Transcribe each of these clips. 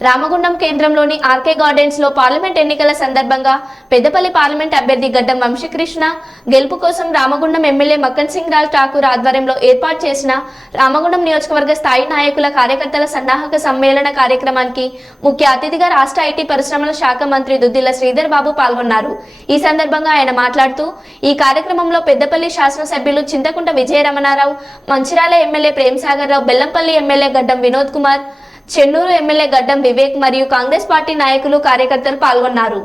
రామగుండం కేంద్రంలోని ఆర్కే గార్డెన్స్లో పార్లమెంట్ ఎన్నికల సందర్భంగా పెద్దపల్లి పార్లమెంట్ అభ్యర్థి గడ్డం వంశీకృష్ణ గెలుపు కోసం రామగుండం ఎమ్మెల్యే మక్కన్ సింగ్ రాజ్ ఠాకూర్ ఆధ్వర్యంలో ఏర్పాటు చేసిన రామగుండం నియోజకవర్గ స్థాయి నాయకుల కార్యకర్తల సన్నాహక సమ్మేళన కార్యక్రమానికి ముఖ్య అతిథిగా రాష్ట్ర ఐటీ పరిశ్రమల శాఖ మంత్రి దుద్దిల్ల శ్రీధర్ బాబు పాల్గొన్నారు. ఈ సందర్భంగా ఆయన మాట్లాడుతూ ఈ కార్యక్రమంలో పెద్దపల్లి శాసనసభ్యులు Chintakunta Vijayaramanarao Mancherial MLA Premsagar Rao Bellampalli MLA Gaddam Vinod Kumar Chennur MLA గడ్డం వివేక్ మరియు కాంగ్రెస్ పార్టీ నాయకులు కార్యకర్తలు పాల్గొన్నారు.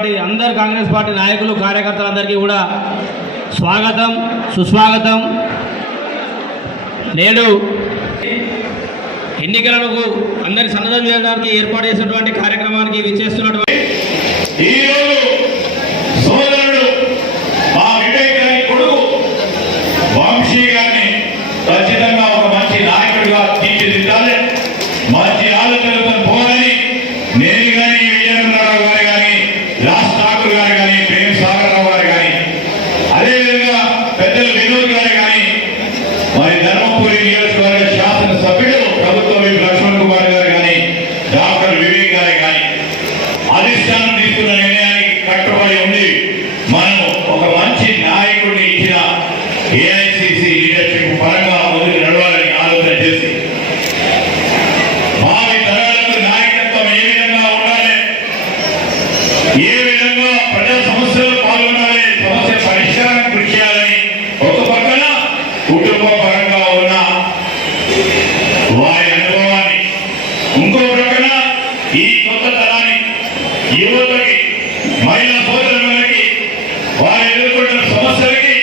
పార్టీ అందరు కాంగ్రెస్ పార్టీ నాయకులు కార్యకర్తలందరికీ కూడా స్వాగతం సుస్వాగతం. నేడు ఎన్నికలకు అందరి సన్నద్ధం చేయడానికి ఏర్పాటు చేసినటువంటి కార్యక్రమానికి విచ్చేస్తున్నటువంటి ఈరోజు సోదరుడు మా వివేక్ గారి కొడుకు వంశీ గారిని ఖచ్చితంగా ఒక మంచి నాయకుడిగా తీర్చిదిద్దాలి. మంచి రాజ్ గారు కానీ ప్రేమ్ సాగరరావు గారు కానీ అదేవిధంగా పెద్దలు వినోద్ గారు కానీ మరి ధర్మపురి నియోజకవర్గ శాసన సభ్యుడు ప్రభుత్వ లక్ష్మణ్ కుమార్ గారు కానీ డాక్టర్ వివేక్ గారు కానీ అధిష్టానం మహిళా సోదరులకి వారు ఎదుర్కొంటున్న సమస్యలకి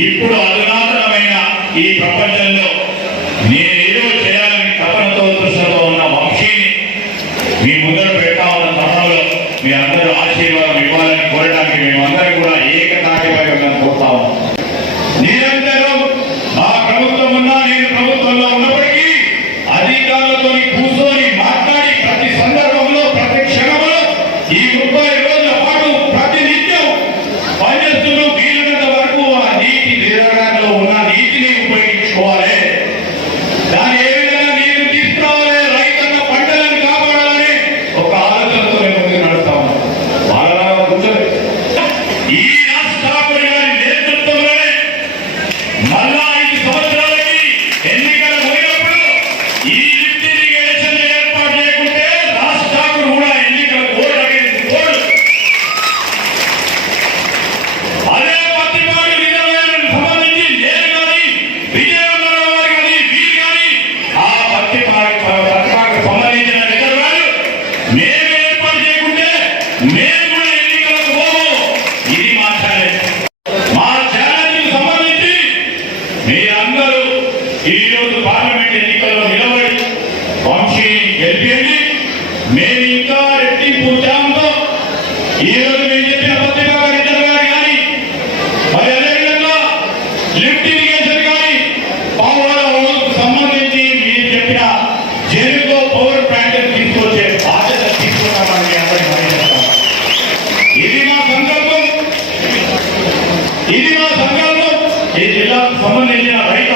ఇప్పుడు అధునాతనమైన ఈ ప్రపంచంలో నేనేదో చేయాలని తపనతో ఉన్న వంశీని మీ ముందు అందరూ ఈ రోజు పార్లమెంట్ ఎన్నికల్లో నిలబడి వంశీని గెలిపింది. మేము ఇంకా రెట్టింపు ఉద్యమంతో ఈ రోజు మేము చెప్పిన పత్రికారు గారు కానీ మరి అదేవిధంగా లిఫ్ట్ ఇరిగేషన్ కానీ పౌరులకు సంబంధించి మీరు చెప్పిన జెరికో పవర్ ప్లాంట్ తీసుకొచ్చే బాధ్యత తీసుకున్నామని అందరి ఇది మా సంకల్పం. ఇది మా సంకల్పం. ఈ జిల్లాకు సంబంధించిన రైతు